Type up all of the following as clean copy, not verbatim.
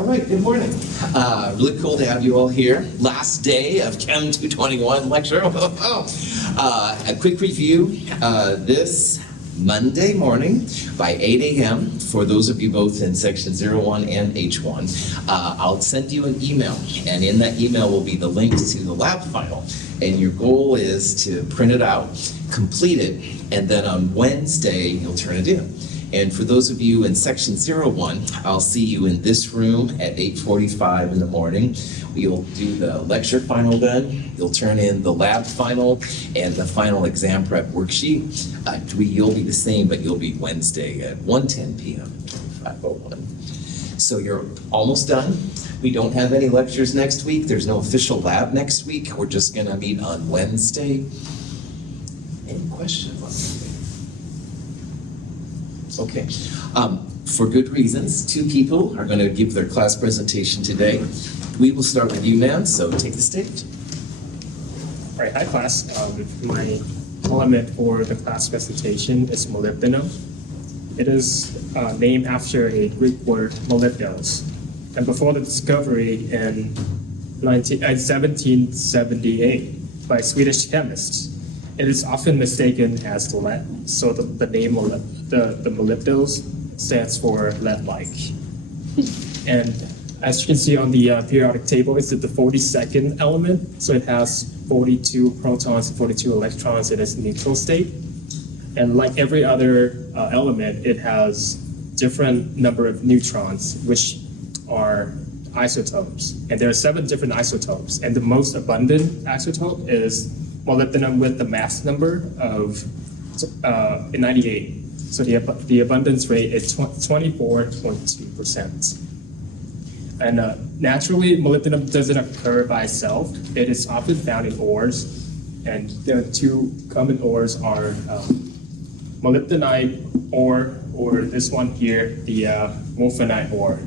All right, good morning. Really cool to have you all here. Last day of Chem 221 lecture. A quick review. This Monday morning by 8 a.m. for those of you both in section 01 and H1, I'll send you an email, and in that email will be the link to the lab final. And your goal is to print it out, complete it, and then on Wednesday you'll turn it in. And for those of you in section 01, I'll see you in this room at 8:45 in the morning. We'll do the lecture final then. You'll turn in the lab final and the final exam prep worksheet. You'll be the same, but you'll be Wednesday at 1:10 p.m. 25:01. So you're almost done. We don't have any lectures next week. There's no official lab next week. We're just gonna meet on Wednesday. Any questions? Okay, for good reasons, two people are going to give their class presentation today. We will start with you, man, so take the stage. All right, hi class. My element for the class presentation is molybdenum. It is named after a Greek word, molybdenos. And before the discovery in 1778 by Swedish chemists, it is often mistaken as lead. So the name the molybdenos stands for lead-like. And as you can see on the periodic table, it's the 42nd element. So it has 42 protons and 42 electrons in its neutral state. And like every other element, it has different number of neutrons, which are isotopes. And there are 7 different isotopes. And the most abundant isotope is molybdenum with the mass number of 98. So the abundance rate is 24.2%. And naturally, molybdenum doesn't occur by itself. It is often found in ores. And the 2 common ores are molybdenite ore, or this one here, the wolfenite ore.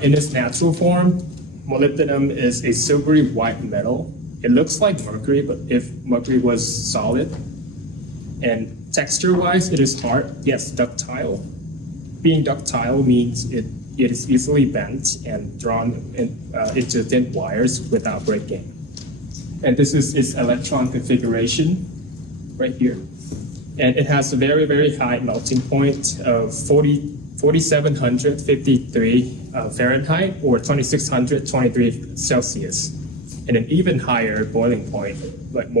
In its natural form, molybdenum is a silvery white metal. It looks like mercury, but if mercury was solid. And texture-wise, it is hard, yes, ductile. Being ductile means it is easily bent and drawn into thin wires without breaking. And this is its electron configuration right here. And it has a very, very high melting point of 4,753 Fahrenheit or 2,623 Celsius. And an even higher boiling point, like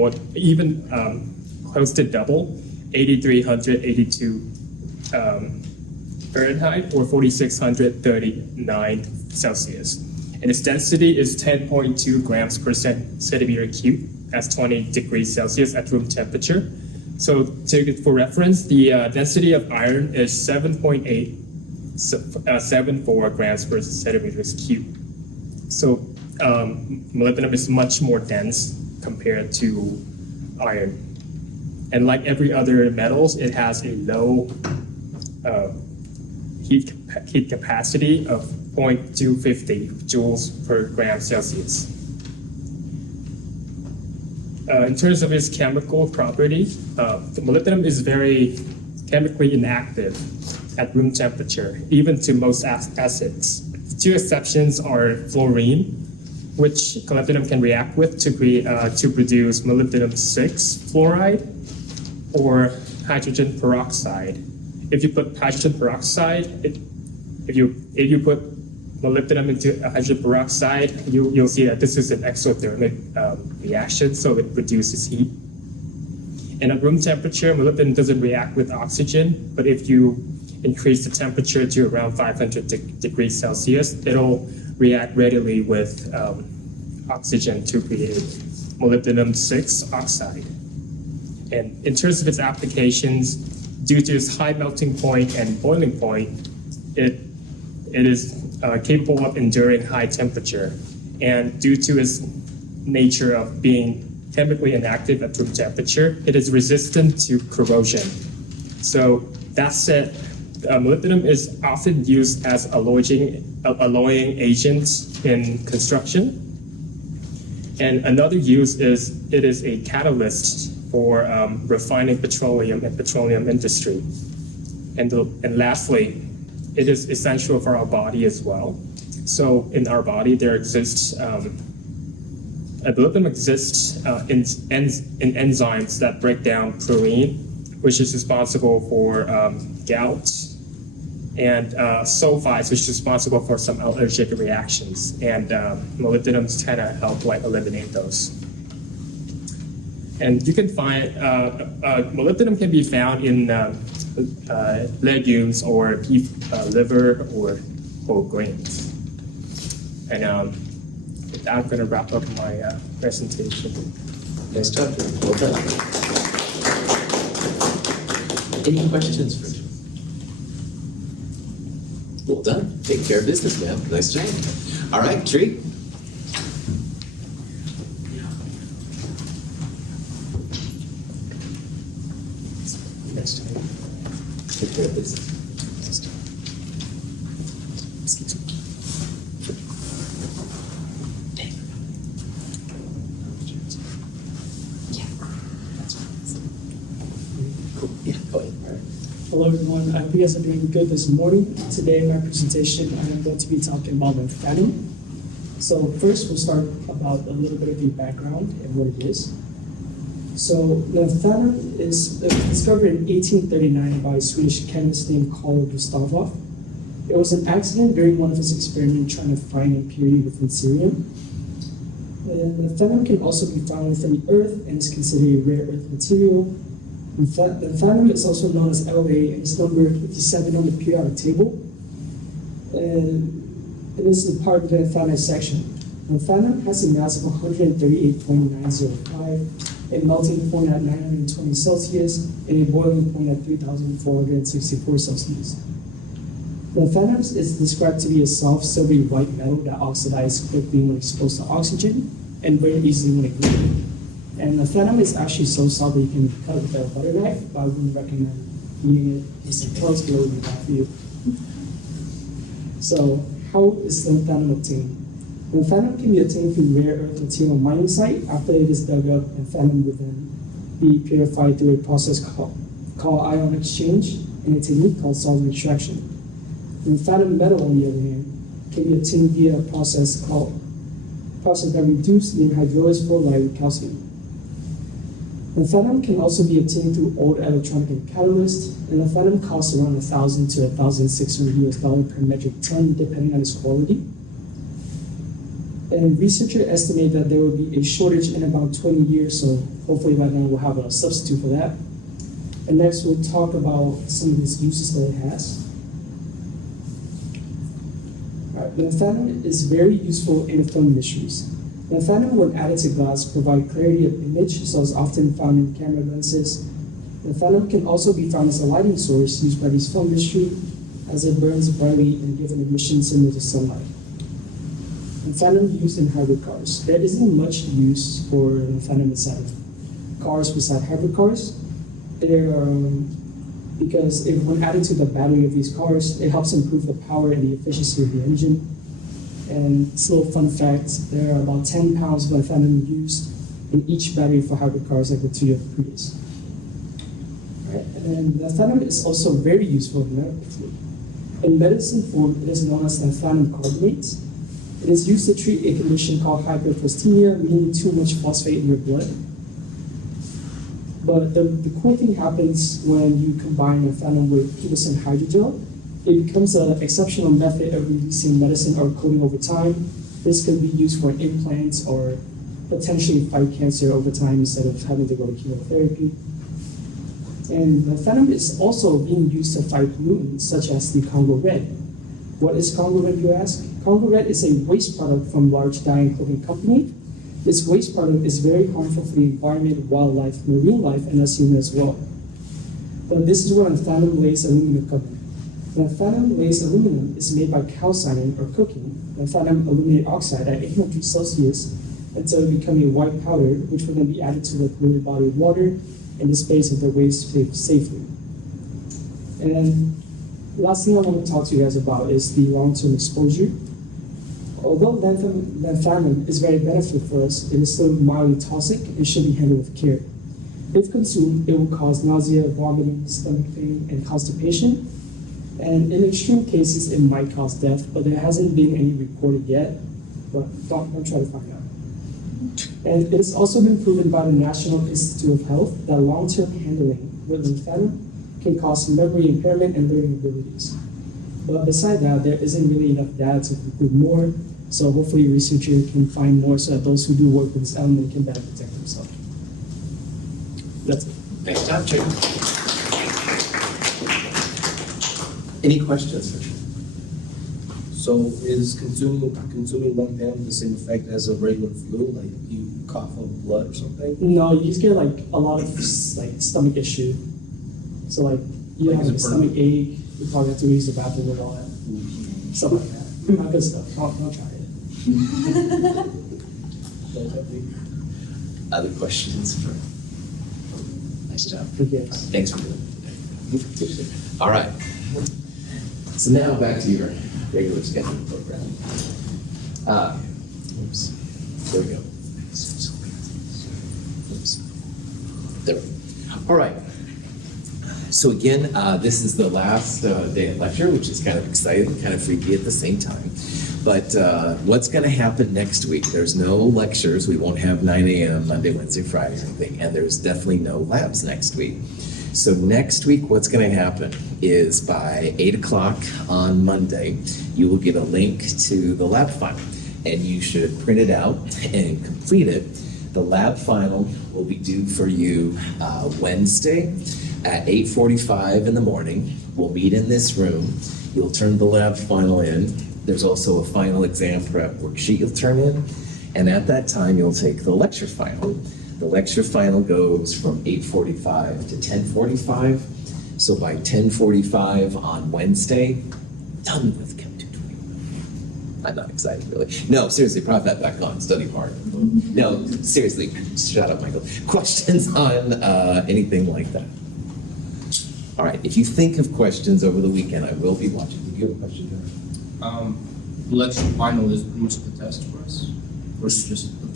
close to double, 8,382 Fahrenheit or 4,639 Celsius. And its density is 10.2 grams per centimeter cube. That's 20 degrees Celsius at room temperature. So for reference, the density of iron is 7.874 grams per centimeter cube. So molybdenum is much more dense compared to iron. And like every other metals, it has a low heat capacity of 0.250 joules per gram Celsius. In terms of its chemical properties, the molybdenum is very chemically inactive at room temperature, even to most acids. 2 exceptions are fluorine, which molybdenum can react with to produce molybdenum-6 fluoride, or hydrogen peroxide. If you put hydrogen peroxide, if you put molybdenum into hydrogen peroxide, you'll see that this is an exothermic reaction, so it produces heat. And at room temperature, molybdenum doesn't react with oxygen, but if you increase the temperature to around 500 degrees Celsius, it'll react readily with oxygen to create molybdenum-6 oxide. And in terms of its applications, due to its high melting point and boiling point, it is capable of enduring high temperature. And due to its nature of being chemically inactive at room temperature, it is resistant to corrosion. So that said, molybdenum is often used as alloying agent in construction. And another use is it is a catalyst for refining petroleum and petroleum industry. And lastly, it is essential for our body as well. So in our body, there exists molybdenum exists in enzymes that break down protein, which is responsible for gout, and sulfides, which is responsible for some allergic reactions. And molybdenums kind of help like eliminate those. And you can find molybdenum can be found in legumes or beef liver or whole grains. And with that, I'm going to wrap up my presentation. Nice job. Well done. Any questions for John? Well done. Take care of business, man. Nice job. All right, Tree. Next time. Take care of business. Nice job. Cool. Yeah, go ahead. All right. Hello everyone, I hope you guys are doing good this morning. Today in my presentation, I'm going to be talking about lanthanum. So first we'll start about a little bit of the background and what it is. So lanthanum is discovered in 1839 by a Swedish chemist named Carl Gustavov. It was an accident during one of his experiments trying to find impurity within cerium. Lanthanum can also be found within the earth and is considered a rare earth material. Lanthanum is also known as La and is number 57 on the periodic table. And this is the part of the lanthanum section. Lanthanum has a mass of 138.905, a melting point at 920 Celsius, and a boiling point at 3,464 Celsius. Lanthanum is described to be a soft, silvery white metal that oxidizes quickly when exposed to oxygen and very easily when ignited. And lanthanum is actually so soft that you can cut it with a butter knife, but I wouldn't recommend eating it. It's close below the bad for you. So, how is lanthanum obtained? Lanthanum can be obtained through rare earth material mining site. After it is dug up, lanthanum will then be purified through a process called ion exchange and a technique called solvent extraction. Lanthanum metal, on the other hand, can be obtained via a process that reduces the hydrolysis fluoride with calcium. Lanthanum can also be obtained through old electronic catalysts, and lanthanum costs around $1,000 to $1,600 per metric ton, depending on its quality. And researchers estimate that there will be a shortage in about 20 years, so hopefully by then we'll have a substitute for that. And next we'll talk about some of its uses that it has. Lanthanum is very useful in film industries. Lanthanum, when added to glass, provide clarity of image, so it's often found in camera lenses. Lanthanum can also be found as a lighting source used by these film industry, as it burns brightly and gives an emission similar to sunlight. Lanthanum used in hybrid cars. There isn't much use for lanthanum inside of cars beside hybrid cars. Because when added to the battery of these cars, it helps improve the power and the efficiency of the engine. And it's a little fun fact, there are about 10 pounds of lanthanum used in each battery for hybrid cars like the Toyota Prius. Right. And lanthanum is also very useful in medical field. In medicine form, it is known as lanthanum carbonate. It is used to treat a condition called hyperphosphatemia, meaning too much phosphate in your blood. But the cool thing happens when you combine lanthanum with pubescent hydrogel. It becomes an exceptional method of releasing medicine or coating over time. This can be used for implants or potentially fight cancer over time instead of having to go to chemotherapy. And lanthanum is also being used to fight pollutants such as the Congo Red. What is Congo Red, you ask? Congo Red is a waste product from large dye and clothing company. This waste product is very harmful for the environment, wildlife, marine life, and us humans as well. But this is where lanthanum glazed aluminum comes in. Lanthanum glazed aluminum is made by calcining or cooking lanthanum aluminate oxide at 800 Celsius until it becomes a white powder, which will then be added to the polluted body of water and disposed of the waste safely. And the last thing I want to talk to you guys about is the long-term exposure. Although lanthanum is very beneficial for us, it is still mildly toxic and should be handled with care. If consumed, it will cause nausea, vomiting, stomach pain, and constipation. And in extreme cases, it might cause death, but there hasn't been any reported yet. But don't try to find out. And it has also been proven by the National Institute of Health that long-term handling with lymphadenum can cause memory impairment and learning abilities. But beside that, there isn't really enough data to conclude more. So hopefully researchers can find more so that those who do work with this element can better protect themselves. That's it. Thanks, Dr. Any questions for Trey? So is consuming lymphadenum the same effect as a regular flu, like you cough up blood or something? No, you just get like a lot of like stomach issue. So like you Like, have is a it stomach ache, you probably have to use the bathroom and all that. Stuff like that. Not good stuff. Don't try it. Other questions for? Nice job. Yes. Thanks for doing it. All right. So now back to your regular scheduled program. Oops. There we go. Oops. There we go. All right. So again, this is the last day of lecture, which is kind of exciting, kind of freaky at the same time. But what's going to happen next week? There's no lectures. We won't have 9 a.m. Monday, Wednesday, Friday, or anything. And there's definitely no labs next week. So next week, what's going to happen is by 8 o'clock on Monday, you will get a link to the lab final. And you should print it out and complete it. The lab final will be due for you Wednesday at 8:45 in the morning. We'll meet in this room. You'll turn the lab final in. There's also a final exam prep worksheet you'll turn in. And at that time, you'll take the lecture final. The lecture final goes from 8:45 to 10:45. So by 10:45 on Wednesday, done with Chem 221. I'm not excited, really. No, seriously, prop that back on, study hard. No, seriously, shut up, Michael. Questions on anything like that? All right, if you think of questions over the weekend, I will be watching. Did you have a question, John? Lecture final is pretty much the test for us, or is it just the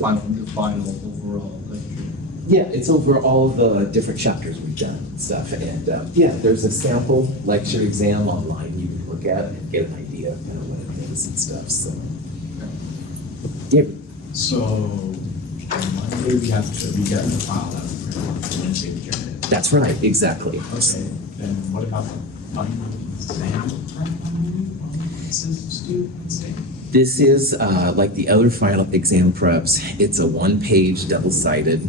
final overall lecture? Yeah, it's over all of the different chapters we've done and stuff. And yeah, there's a sample lecture exam online you can look at and get an idea of kind of what it is and stuff. So, yeah. So, on Monday we have to, we get the file out for Wednesday we get it. That's right, exactly. Okay, then what about the final exam prep on students? This is like the other final exam preps. It's a one-page, double-sided,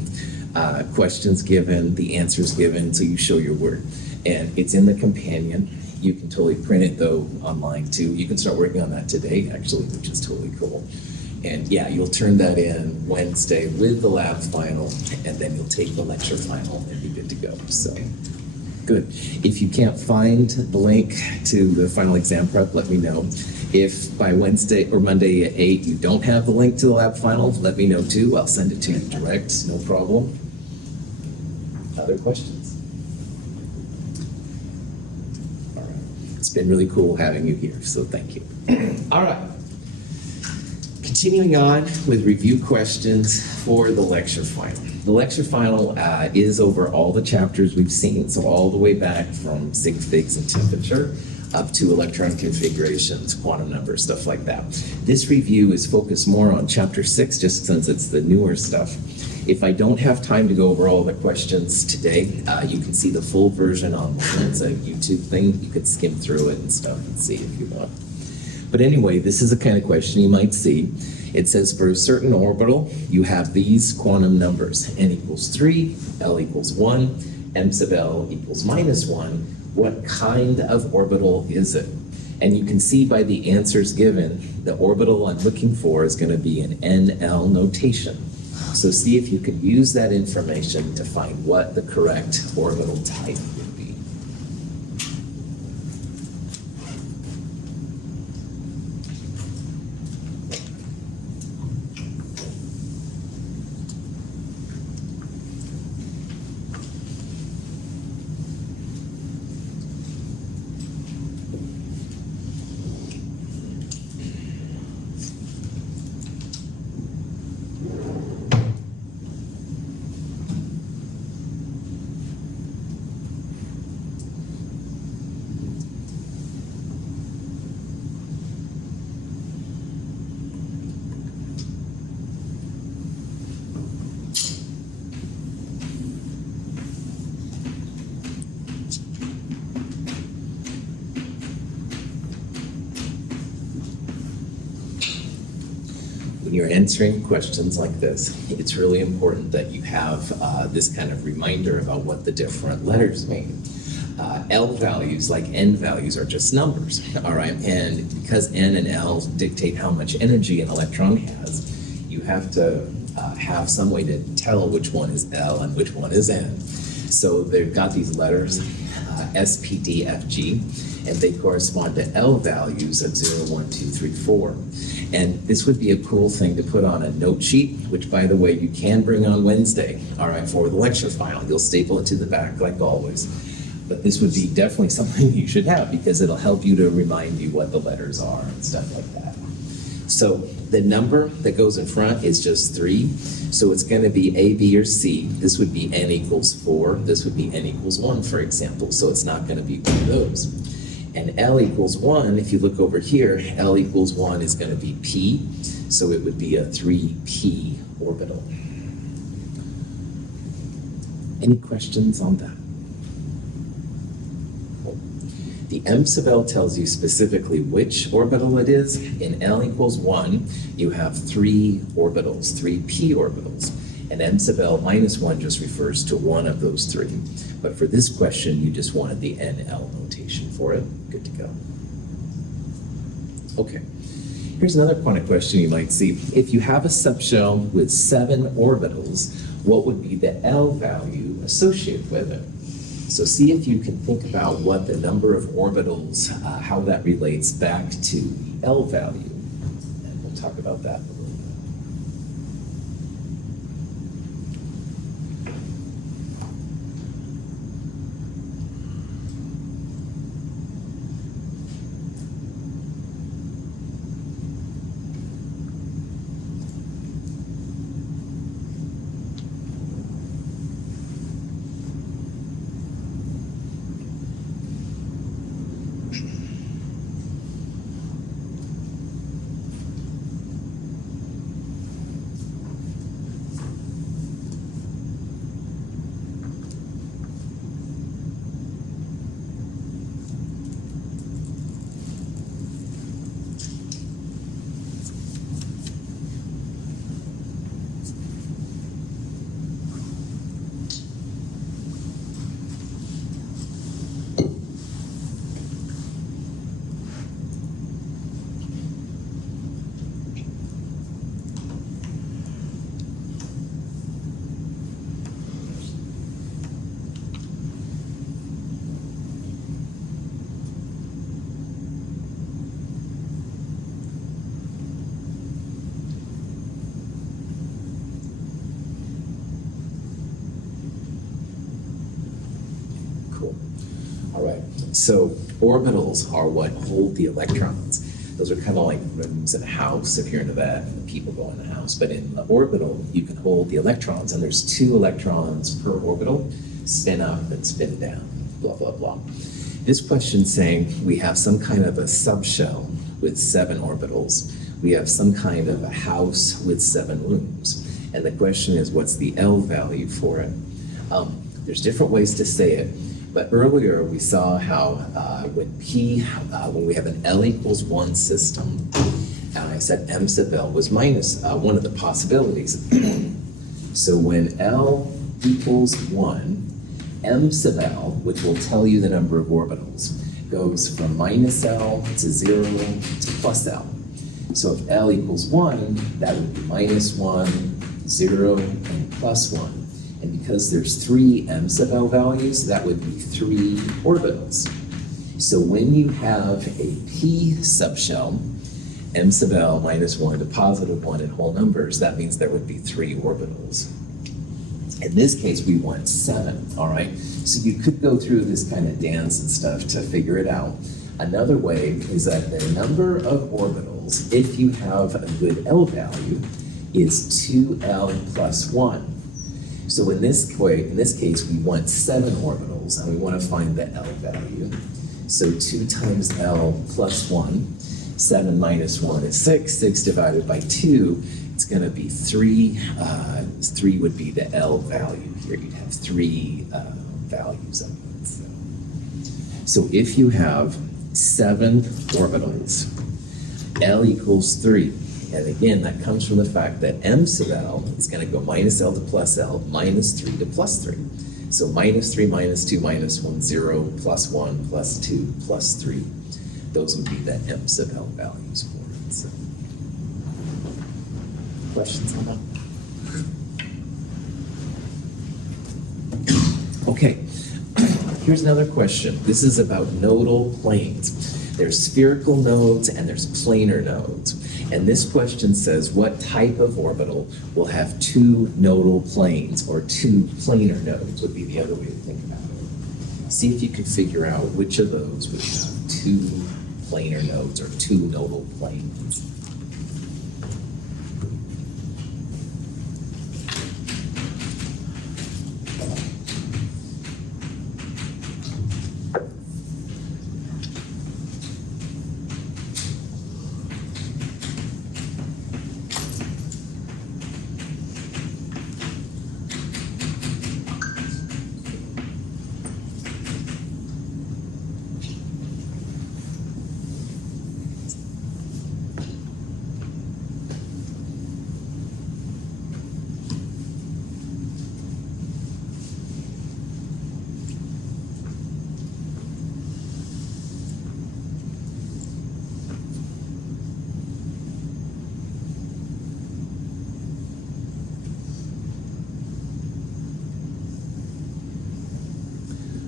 questions given, the answers given, so you show your work. And it's in the companion. You can totally print it though online too. You can start working on that today, actually, which is totally cool. And yeah, you'll turn that in Wednesday with the lab final, and then you'll take the lecture final and be good to go. So, good. If you can't find the link to the final exam prep, let me know. If by Wednesday or Monday at 8 you don't have the link to the lab final, let me know too. I'll send it to you direct, no problem. Other questions? All right. It's been really cool having you here, so thank you. All right. Continuing on with review questions for the lecture final. The lecture final is over all the chapters we've seen, so all the way back from sig figs and temperature up to electron configurations, quantum numbers, stuff like that. This review is focused more on chapter 6, just since it's the newer stuff. If I don't have time to go over all the questions today, you can see the full version online. It's a YouTube thing. You could skim through it and stuff and see if you want. But anyway, this is the kind of question you might see. It says for a certain orbital, you have these quantum numbers. N equals 3, L equals 1, M sub L equals -1. What kind of orbital is it? And you can see by the answers given, the orbital I'm looking for is going to be an NL notation. So see if you can use that information to find what the correct orbital type would be. when you're answering questions like this, it's really important that you have this kind of reminder about what the different letters mean. L values, like N values, are just numbers, all right? And because N and L dictate how much energy an electron has, you have to have some way to tell which one is L and which one is N. So they've got these letters, S, P, D, F, G, and they correspond to L values of 0, 1, 2, 3, 4. And this would be a cool thing to put on a note sheet, which, by the way, you can bring on Wednesday, all right, for the lecture file. You'll staple it to the back like always. But this would be definitely something you should have because it'll help you to remind you what the letters are and stuff like that. So the number that goes in front is just 3. So it's going to be A, B, or C. This would be N equals 4. This would be N equals 1, for example. So it's not going to be one of those. And L equals 1, if you look over here, L equals 1 is going to be P. So it would be a 3p orbital. Any questions on that? The M sub L tells you specifically which orbital it is. In L equals 1, you have 3 orbitals, 3p orbitals. And M sub L minus 1 just refers to one of those 3. But for this question, you just wanted the NL notation for it. Good to go. Okay. Here's another kind of question you might see. If you have a subshell with 7 orbitals, what would be the L value associated with it? So see if you can think about what the number of orbitals, how that relates back to the L value. And we'll talk about that in a little bit. So orbitals are what hold the electrons. Those are kind of like rooms in a house. If you're into that, and the people go in the house. But in the orbital, you can hold the electrons, and there's 2 electrons per orbital, spin up and spin down, blah, blah, blah. This question's saying we have some kind of a subshell with 7 orbitals. We have some kind of a house with 7 rooms. And the question is, what's the L value for it? There's different ways to say it. But earlier we saw how when we have an L equals 1 system, I said M sub L was minus one of the possibilities. So when L equals 1, M sub L, which will tell you the number of orbitals, goes from minus L to 0 to plus L. So if L equals 1, that would be minus 1, 0, and plus 1. And because there's 3 M sub L values, that would be 3 orbitals. So when you have a P subshell, M sub L minus 1 to positive 1 in whole numbers, that means there would be 3 orbitals. In this case, we want 7, all right? So you could go through this kind of dance and stuff to figure it out. Another way is that the number of orbitals, if you have a good L value, is 2L plus 1. So in this case, we want 7 orbitals, and we want to find the L value. So 2 times L plus 1, 7 minus 1 is 6, 6 divided by 2, it's going to be 3. 3 would be the L value here. You'd have 3 values of it. So if you have 7 orbitals, L equals 3, And again, that comes from the fact that m sub l is going to go minus l to plus l, minus 3 to plus 3. So minus 3, minus 2, minus 1, 0, plus 1, plus 2, plus 3. Those would be the m sub l values for it. So. Questions on that? Okay, here's another question. This is about nodal planes. There's spherical nodes and there's planar nodes. And this question says, what type of orbital will have two nodal planes, or two planar nodes would be the other way to think about it. See if you can figure out which of those would have two planar nodes or two nodal planes.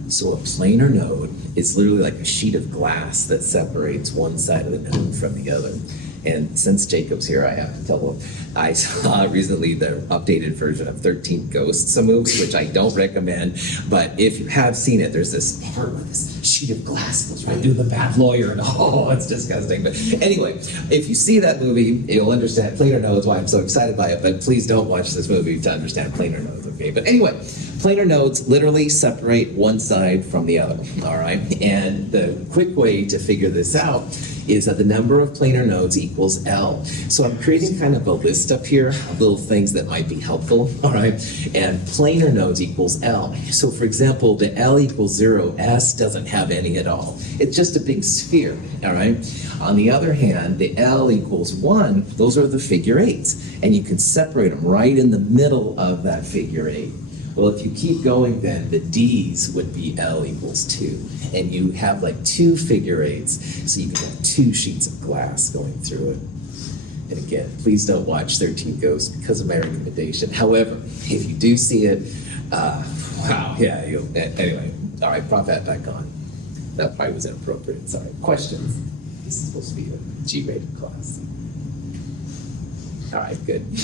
So a planar node is literally like a sheet of glass that separates one side of the node from the other. And since Jacob's here, I have to tell him, I saw recently the updated version of 13 Ghosts, a movie, which I don't recommend, but if you have seen it, there's this part where this sheet of glass goes right through the bad lawyer, and oh, it's disgusting. But anyway, if you see that movie, you'll understand planar nodes, why I'm so excited by it, but please don't watch this movie to understand planar nodes, okay? But anyway, planar nodes literally separate one side from the other, all right? And the quick way to figure this out is that the number of planar nodes equals L. So I'm creating kind of a list up here of little things that might be helpful, all right? And planar nodes equals L. So for example, the L equals 0, S doesn't have any at all. It's just a big sphere, all right? On the other hand, the L equals 1, those are the figure eights. And you can separate them right in the middle of that figure eight. Well, if you keep going, then the D's would be L equals 2. And you have like two figure eights, so you can have two sheets of glass going through it. And again, please don't watch 13 Ghosts because of my recommendation. However, if you do see it, wow, yeah, anyway. All right, prop that back on. That probably was inappropriate, sorry. Questions? This is supposed to be a G-rated class. All right, good.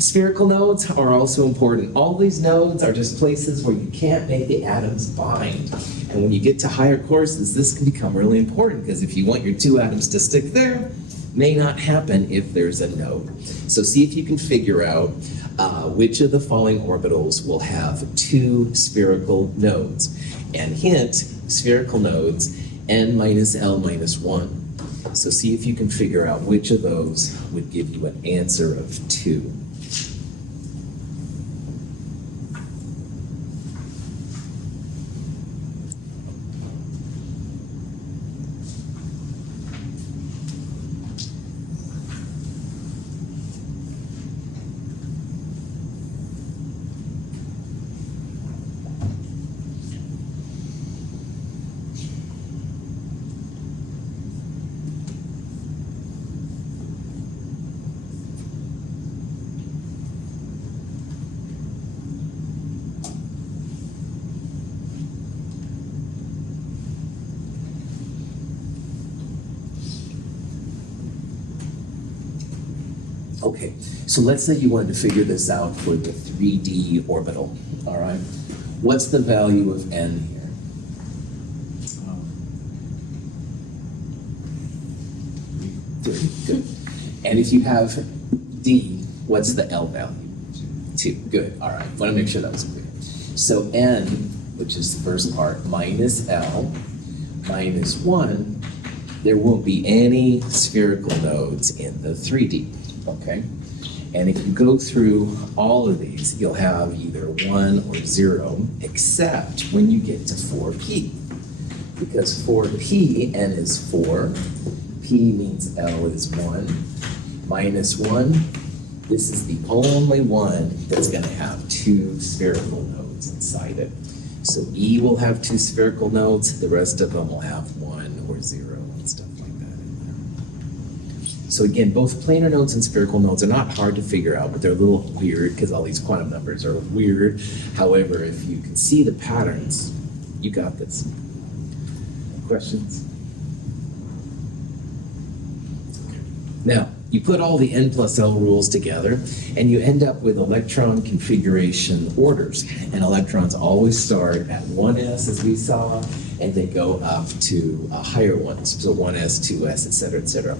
Spherical nodes are also important. All these nodes are just places where you can't make the atoms bind. And when you get to higher courses, this can become really important, because if you want your two atoms to stick there, may not happen if there's a node. So see if you can figure out which of the following orbitals will have two spherical nodes. And hint, spherical nodes, n minus l minus 1. So see if you can figure out which of those would give you an answer of 2. Okay, so let's say you wanted to figure this out for the 3D orbital, all right? What's the value of n here? Good. And if you have d, what's the L value? 2. Good, all right. Want to make sure that was clear. So n, which is the first part, minus L minus 1, there won't be any spherical nodes in the 3D. Okay, and if you go through all of these, you'll have either 1 or 0, except when you get to 4p. Because 4p, n is 4, P means L is 1. Minus 1, this is the only one that's going to have 2 spherical nodes inside it. So E will have 2 spherical nodes, the rest of them will have 1 or 0 and stuff like that in there. So again, both planar nodes and spherical nodes are not hard to figure out, but they're a little weird because all these quantum numbers are weird. However, if you can see the patterns, you got this. Questions? Now, you put all the n plus L rules together, and you end up with electron configuration orders. And electrons always start at 1s, as we saw, and they go up to higher ones, so 1s, 2s, et cetera, et cetera.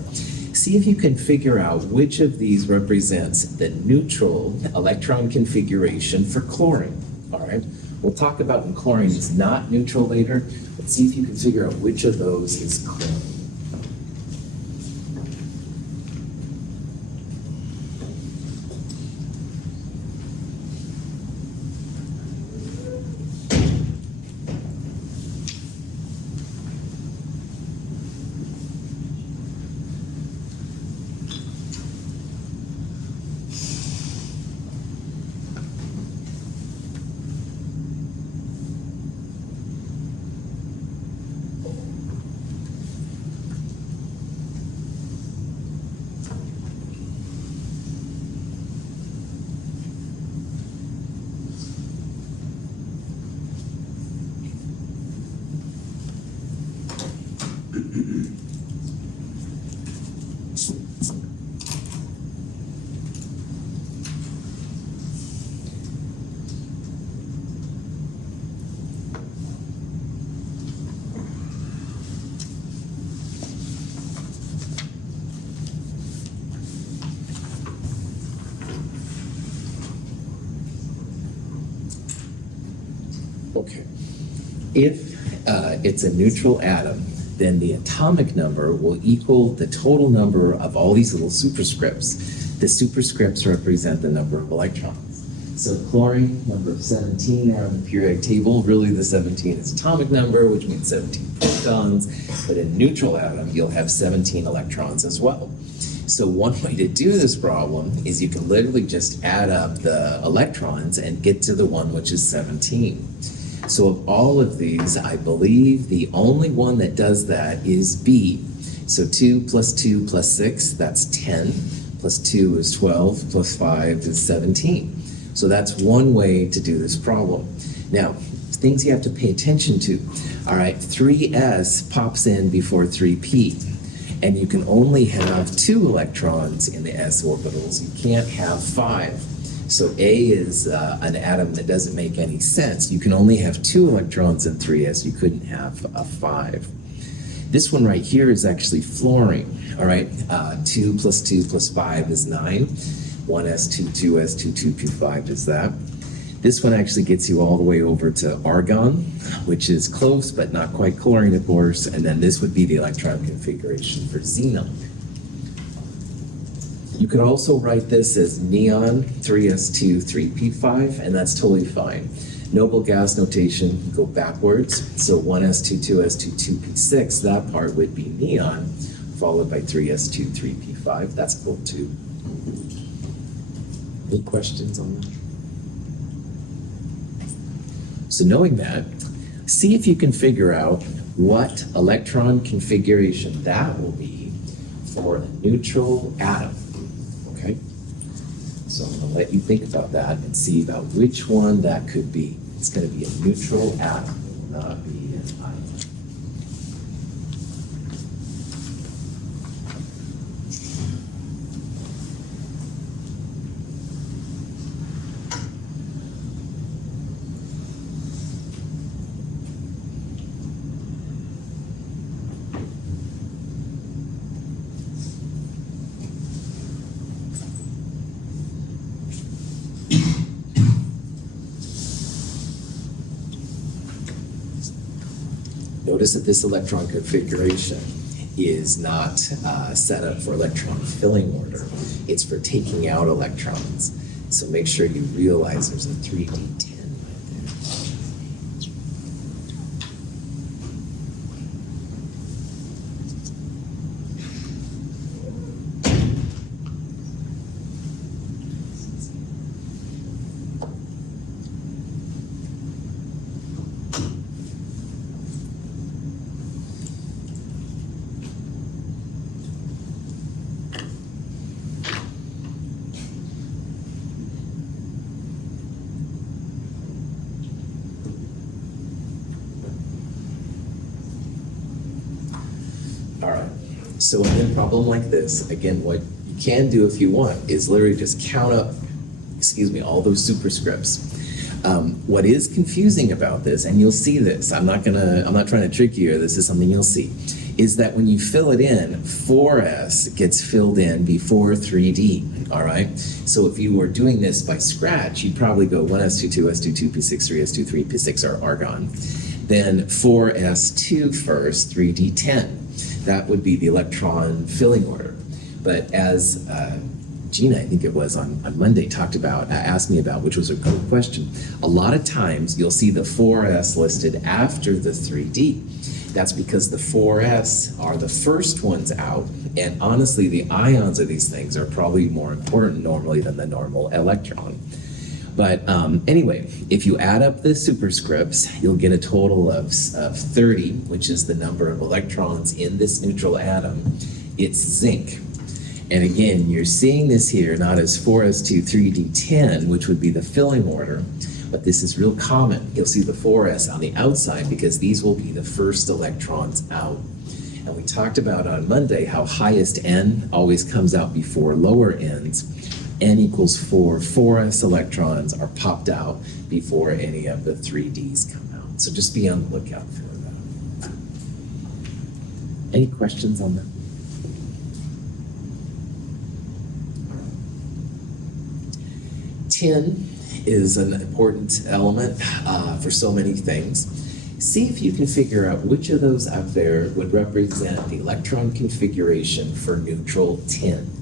See if you can figure out which of these represents the neutral electron configuration for chlorine, all right? We'll talk about when chlorine is not neutral later, but see if you can figure out which of those is chlorine. Okay. If it's a neutral atom, then the atomic number will equal the total number of all these little superscripts. The superscripts represent the number of electrons. So chlorine, number 17 there on the periodic table, really the 17 is atomic number, which means 17 protons, but in neutral atom, you'll have 17 electrons as well. So one way to do this problem is you can literally just add up the electrons and get to the one which is 17. So of all of these, I believe the only one that does that is B. So 2 plus 2 plus 6, that's 10. Plus 2 is 12, plus 5 is 17. So that's one way to do this problem. Now, things you have to pay attention to. All right, 3s pops in before 3p. And you can only have 2 electrons in the s orbitals. You can't have 5. So A is an atom that doesn't make any sense. You can only have 2 electrons in 3s. You couldn't have a 5. This one right here is actually fluorine. All right, 2 plus 2 plus 5 is 9. 1s, 2, 2s, 2, 2, 2, 5 is that. This one actually gets you all the way over to argon, which is close but not quite chlorine, of course. And then this would be the electron configuration for xenon. You could also write this as neon, 3s2, 3p5, and that's totally fine. Noble gas notation, go backwards. So 1s2, 2s2, 2p6, that part would be neon, followed by 3s2, 3p5. That's cool too. Any questions on that? So knowing that, see if you can figure out what electron configuration that will be for a neutral atom. Okay? So I'm going to let you think about that and see about which one that could be. It's going to be a neutral atom. It will not be an ion. Notice that this electron configuration is not set up for electron filling order. It's for taking out electrons. So make sure you realize there's a 3d10 right there. So in a problem like this, again, what you can do if you want is literally just count up, all those superscripts. What is confusing about this, and you'll see this, I'm not trying to trick you here, this is something you'll see, is that when you fill it in, 4S gets filled in before 3D, all right? So if you were doing this by scratch, you'd probably go 1S22, S22, P6, 3S23, P6 are argon. Then 4S2 first, 3D10. That would be the electron filling order. But as Gina, I think it was on Monday, asked me about, which was a good question. A lot of times you'll see the 4S listed after the 3D. That's because the 4S are the first ones out, and honestly, the ions of these things are probably more important normally than the normal electron. But anyway, if you add up the superscripts, you'll get a total of 30, which is the number of electrons in this neutral atom. It's zinc. And again, you're seeing this here not as 4s2 3d10, which would be the filling order, but this is real common. You'll see the 4s on the outside because these will be the first electrons out. And we talked about on Monday how highest n always comes out before lower n's. N equals 4, 4s electrons are popped out before any of the 3ds come out. So just be on the lookout for that. Any questions on that? Tin is an important element for so many things. See if you can figure out which of those up there would represent the electron configuration for neutral tin.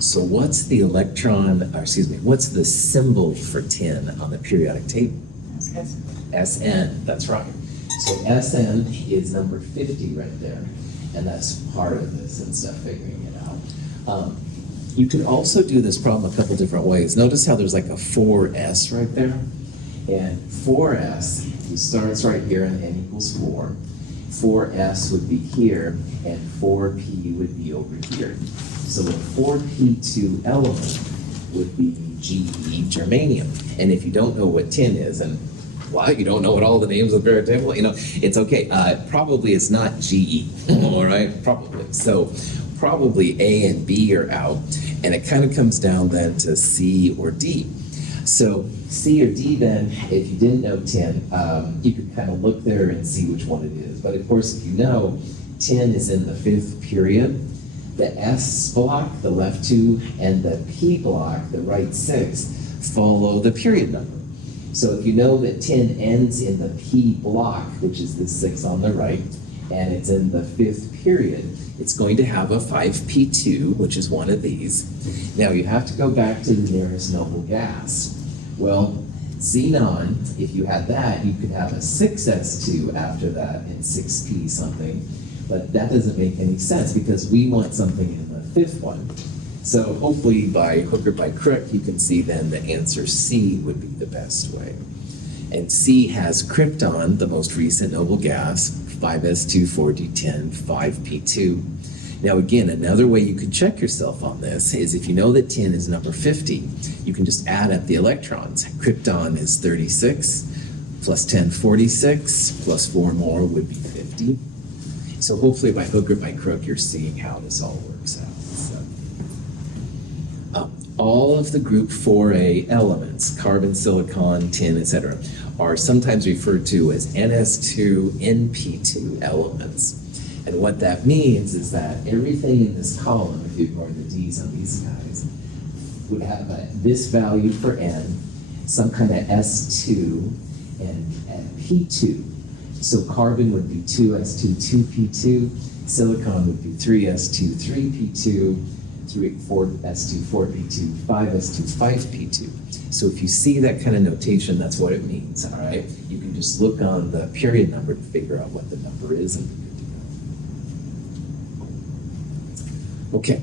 So what's the what's the symbol for tin on the periodic table? SN, that's right. So SN is number 50 right there, and that's part of this and stuff, figuring it out. You could also do this problem a couple different ways. Notice how there's like a 4S right there, and 4S starts right here and n equals 4. 4S would be here, and 4P would be over here. So a 4P2 element would be GE germanium. And if you don't know what tin is, and why you don't know what all the names of the periodic table, it's okay. Probably it's not GE, all right? Probably. So probably A and B are out, and it kind of comes down then to C or D. So C or D then, if you didn't know tin, you could kind of look there and see which one it is. But of course, if you know, tin is in the 5th period. The S block, the left 2, and the P block, the right 6, follow the period number. So if you know that tin ends in the P block, which is the 6 on the right, and it's in the 5th period, it's going to have a 5P2, which is one of these. Now you have to go back to the nearest noble gas. Well, xenon, if you had that, you could have a 6S2 after that and 6P something. But that doesn't make any sense because we want something in the 5th one. So hopefully by hook or by crook, you can see then the answer C would be the best way. And C has krypton, the most recent noble gas, 5s2, 4d10, 5p2. Now again, another way you could check yourself on this is if you know that tin is number 50, you can just add up the electrons. Krypton is 36, plus 10, 46, plus 4 more would be 50. So hopefully by hook or by crook, you're seeing how this all works out. So, all of the group 4A elements, carbon, silicon, tin, etc., are sometimes referred to as NS2, NP2 elements. And what that means is that everything in this column, if you ignore the D's on these guys, would have this value for N, some kind of S2 and P2. So carbon would be 2s2, 2p2, silicon would be 3s2, 3p2, 4s2, 4p2, 5s2, 5p2. So if you see that kind of notation, that's what it means, all right? You can just look on the period number to figure out what the number is and you're good to go. Okay,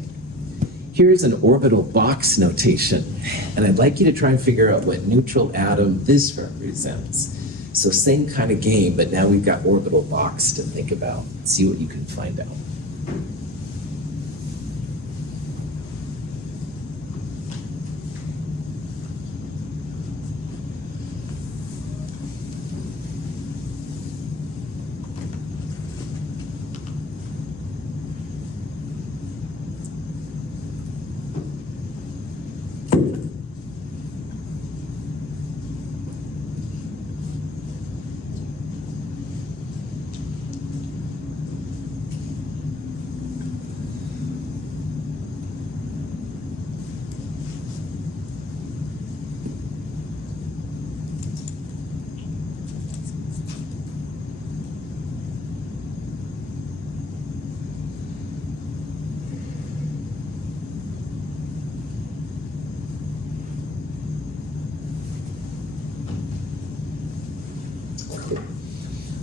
here's an orbital box notation, and I'd like you to try and figure out what neutral atom this represents. So same kind of game, but now we've got orbital box to think about. See what you can find out.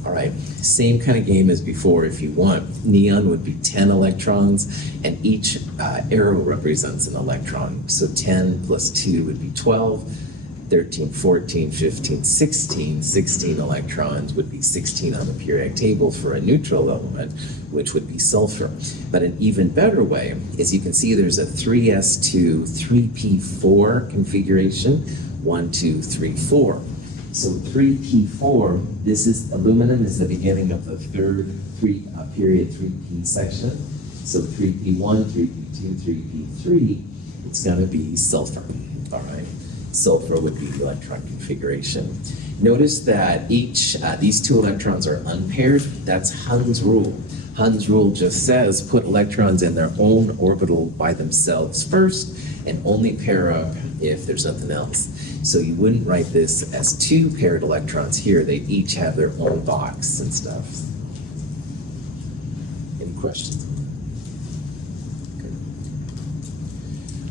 All right, same kind of game as before if you want. Neon would be 10 electrons, and each arrow represents an electron. So 10 plus 2 would be 12, 13, 14, 15, 16. 16 electrons would be 16 on the periodic table for a neutral element, which would be sulfur. But an even better way is you can see there's a 3s2, 3p4 configuration, 1, 2, 3, 4. So 3p4, this is aluminum is the beginning of the third period 3p section. So 3p1, 3p2, 3p3, it's going to be sulfur. All right, sulfur would be the electron configuration. Notice that these two electrons are unpaired. That's Hund's rule. Hund's rule just says put electrons in their own orbital by themselves first, and only pair up if there's nothing else. So you wouldn't write this as two paired electrons here. They each have their own box and stuff. Any questions?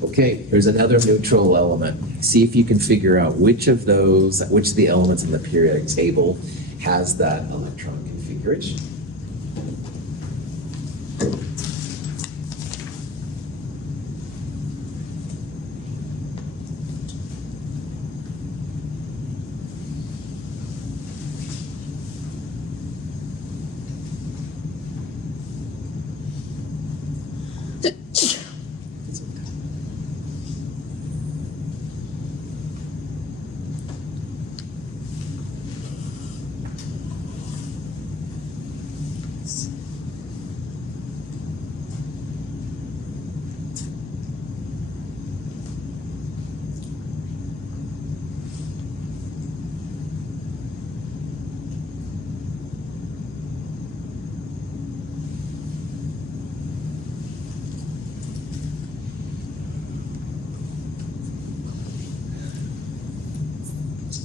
Okay, here's another neutral element. See if you can figure out which of the elements in the periodic table has that electron configuration.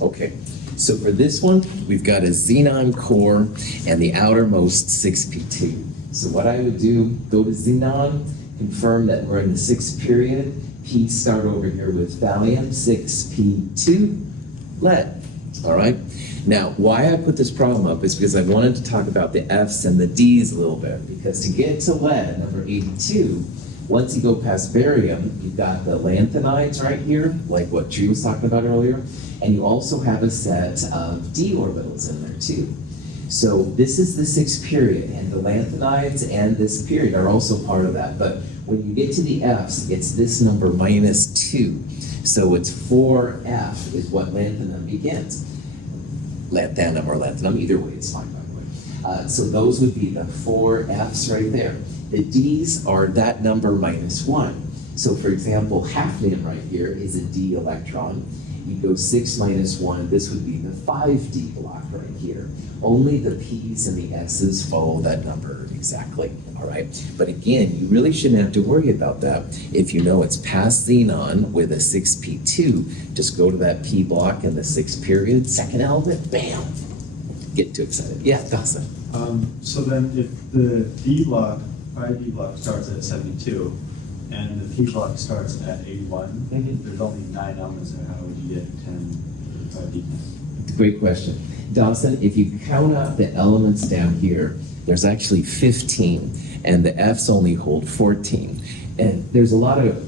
Okay, so for this one, we've got a xenon core and the outermost 6p2. So what I would do, go to xenon, confirm that we're in the 6th period, P start over here with thallium, 6p2, lead. All right, now why I put this problem up is because I wanted to talk about the F's and the D's a little bit, because to get to lead, number 82, once you go past barium, you've got the lanthanides right here, like what Drew was talking about earlier, and you also have a set of d orbitals in there too. So this is the 6th period, and the lanthanides and this period are also part of that. But when you get to the F's, it's this number -2. So it's 4F is what lanthanum begins. lanthanum or lanthanum, either way is fine, by the way. So those would be the 4 Fs right there. The Ds are that number minus 1. So for example, hafnium right here is a D electron. You go 6 minus 1, this would be the 5D block right here. Only the P's and the S's follow that number exactly, all right? But again, you really shouldn't have to worry about that. If you know it's past xenon with a 6p2, just go to that P block in the 6th period, second element, bam! Get too excited. Yeah, Dawson. So then if the D block, 5D block starts at 72, and the P block starts at 81, there's only 9 elements there, how would you get 10 5D? Great question. Dawson, if you count out the elements down here, there's actually 15, and the F's only hold 14. And there's a lot of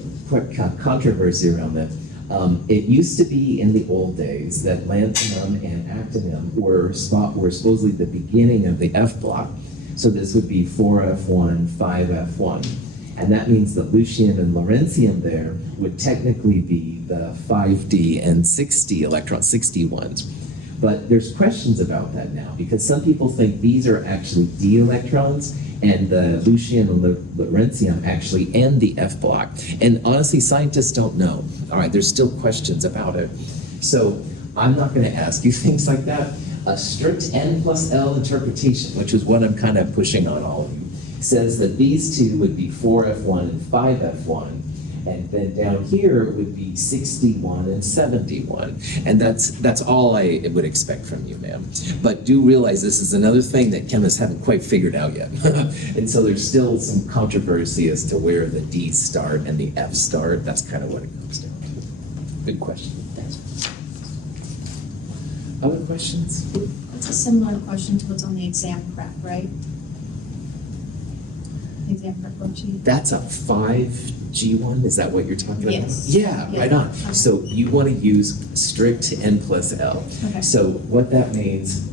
controversy around that. It used to be in the old days that lanthanum and actinium were supposedly the beginning of the F block. So this would be 4F1, 5F1. And that means that lutetium and lawrencium there would technically be the 5D and 6D electrons, 6D ones. But there's questions about that now because some people think these are actually D electrons and the lutetium and lawrencium actually end the F block. And honestly, scientists don't know. All right, there's still questions about it. So I'm not going to ask you things like that. A strict N plus L interpretation, which is what I'm kind of pushing on all of you, says that these two would be 4F1 and 5F1. And then down here would be 61 and 71. And that's all I would expect from you, ma'am. But do realize this is another thing that chemists haven't quite figured out yet. And so there's still some controversy as to where the D's start and the F's start. That's kind of what it comes down to. Good question. Thanks. Other questions? It's a similar question to what's on the exam prep, right? Exam prep worksheet. That's a 5G1, is that what you're talking about? Yes. Yeah, Yeah. right on. So you want to use strict N plus L. Okay. So what that means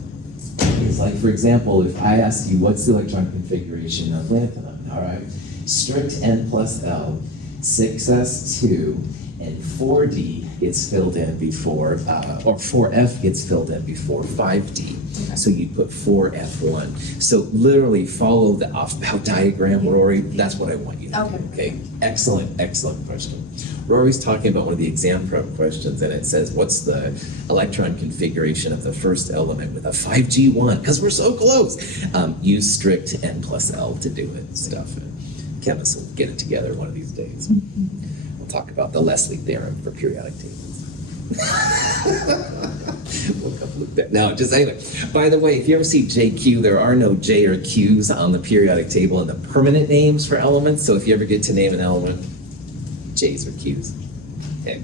is, like, for example, if I asked you what's the electron configuration of lanthanum, all right? Strict N plus L, 6s2, and 4D gets filled in before, or 4F gets filled in before 5D. Okay. So you put 4F1. So literally follow the off-bout diagram, Rory. That's what I want you to do. Okay. Excellent, excellent question. Rory's talking about one of the exam prep questions, and it says, what's the electron configuration of the first element with a 5G1? Because we're so close. Use strict N plus L to do it stuff. Chemists will get it together one of these days. We'll talk about the Leslie theorem for periodic tables. We'll come look that. No, just anyway. By the way, if you ever see JQ, there are no J or Q's on the periodic table in the permanent names for elements. So if you ever get to name an element, J's or Q's. Okay.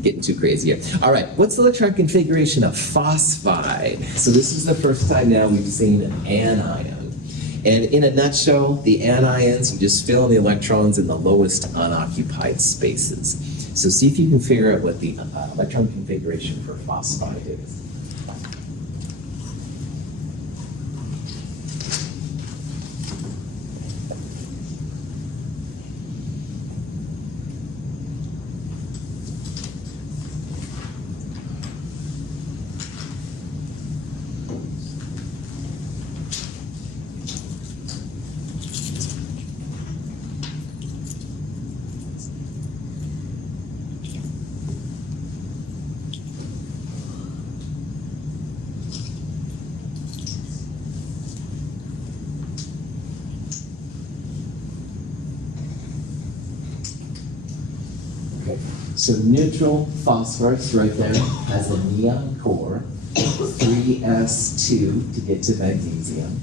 Getting too crazy here. All right, what's the electron configuration of phosphide? So this is the first time now we've seen an anion. And in a nutshell, the anions, you just fill in the electrons in the lowest unoccupied spaces. So see if you can figure out what the electron configuration for phosphide is. So neutral phosphorus right there has a neon core, 3s2 to get to magnesium,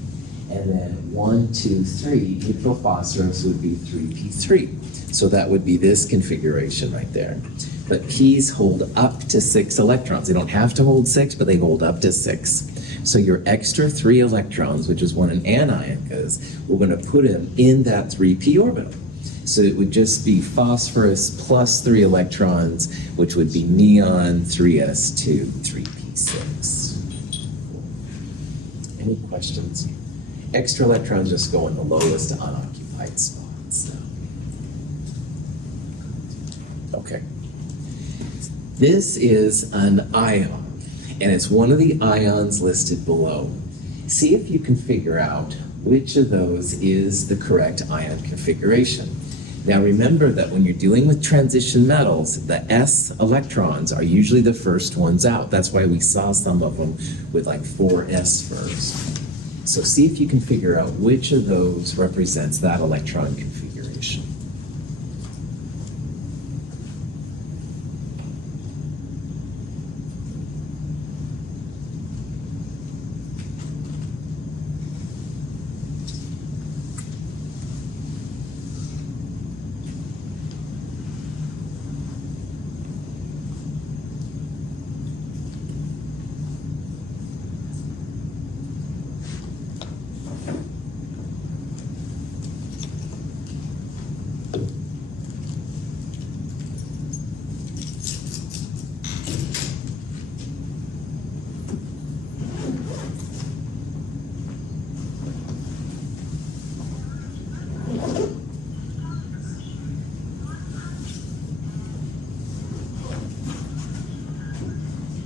and then 1, 2, 3, neutral phosphorus would be 3p3. So that would be this configuration right there. But P's hold up to 6 electrons. They don't have to hold 6, but they hold up to 6. So your extra 3 electrons, which is what an anion is, we're going to put them in that 3p orbital. So it would just be phosphorus plus 3 electrons, which would be neon 3s2, 3p6. Any questions? Extra electrons just go in the lowest unoccupied spots. Okay. This is an ion. and it's one of the ions listed below. See if you can figure out which of those is the correct ion configuration. Now remember that when you're dealing with transition metals, the S electrons are usually the first ones out. That's why we saw some of them with like 4s first. So see if you can figure out which of those represents that electron configuration.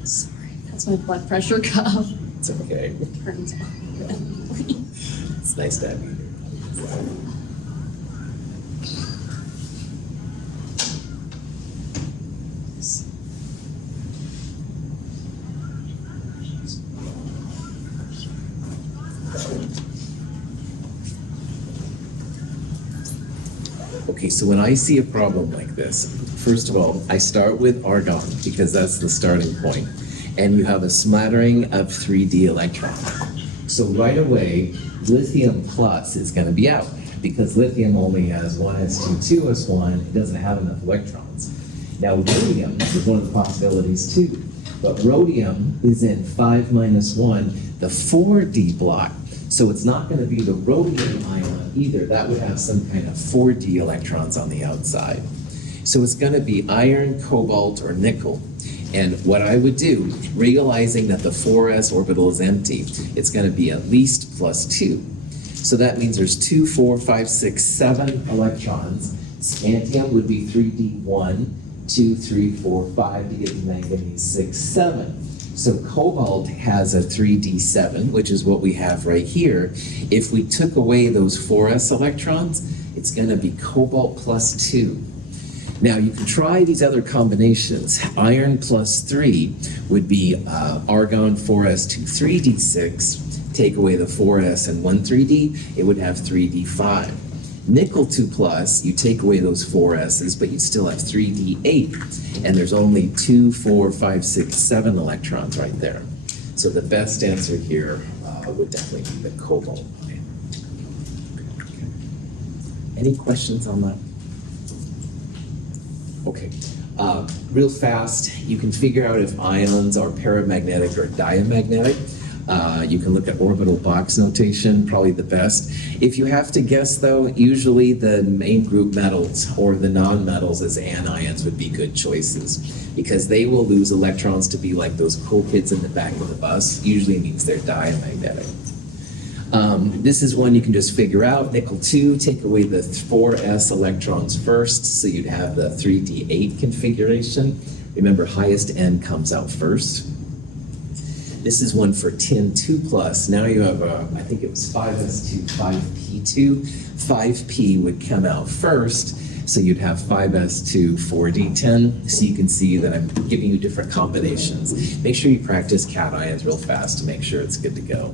Sorry, that's my blood pressure cuff. It's okay. Turns on. It's nice to have you here. Okay, so when I see a problem like this, first of all, I start with argon because that's the starting point. And you have a smattering of 3d electrons. So right away, lithium plus is going to be out because lithium only has 1s2, 2s1, it doesn't have enough electrons. Now rhodium is one of the possibilities too, but rhodium is in 5 minus 1, the 4d block. So it's not going to be the rhodium ion either. That would have some kind of 4d electrons on the outside. So it's going to be iron, cobalt, or nickel. And what I would do, realizing that the 4s orbital is empty, it's going to be at least plus 2. So that means there's 2, 4, 5, 6, 7 electrons. Scantium would be 3d1, 2, 3, 4, 5 to get to manganese, 6, 7. So cobalt has a 3d7, which is what we have right here. If we took away those 4s electrons, it's going to be cobalt plus 2. Now you can try these other combinations. Iron plus 3 would be argon 4s2 3d6. Take away the 4s and 1 3d, it would have 3d5. Nickel 2 plus, you take away those 4s's, but you still have 3d8. And there's only 2, 4, 5, 6, 7 electrons right there. So the best answer here would definitely be the cobalt ion. Any questions on that? Okay, real fast, you can figure out if ions are paramagnetic or diamagnetic. You can look at orbital box notation, probably the best. If you have to guess though, usually the main group metals or the non-metals as anions would be good choices because they will lose electrons to be like those cool kids in the back of the bus. Usually means they're diamagnetic. This is one you can just figure out. Nickel 2, take away the 4s electrons first, so you'd have the 3d8 configuration. Remember, highest n comes out first. This is one for tin 2 plus. Now you have, I think it was 5s2, 5p2. 5p would come out first, so you'd have 5s2, 4d10. So you can see that I'm giving you different combinations. Make sure you practice cations real fast to make sure it's good to go.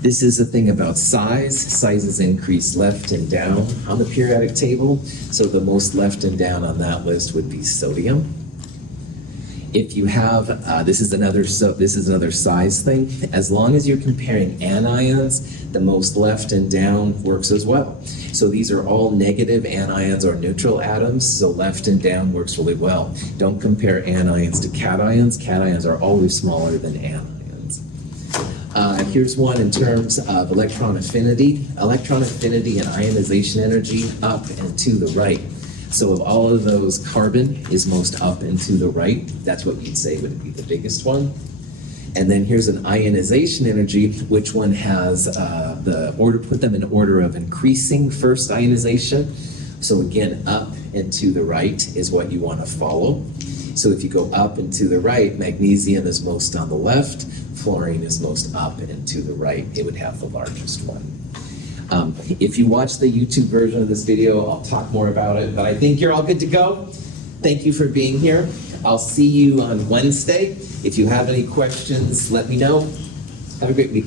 This is a thing about size. Sizes increase left and down on the periodic table. So the most left and down on that list would be sodium. If you have, this is another size thing. As long as you're comparing anions, the most left and down works as well. So these are all negative anions or neutral atoms, so left and down works really well. Don't compare anions to cations. Cations are always smaller than anions. Here's one in terms of electron affinity. Electron affinity and ionization energy up and to the right. So of all of those, carbon is most up and to the right. That's what you'd say would be the biggest one. And then here's an ionization energy, which one has the order, put them in order of increasing first ionization. So again, up and to the right is what you want to follow. So if you go up and to the right, magnesium is most on the left, fluorine is most up and to the right. It would have the largest one. If you watch the YouTube version of this video, I'll talk more about it, but I think you're all good to go. Thank you for being here. I'll see you on Wednesday. If you have any questions, let me know. Have a great week.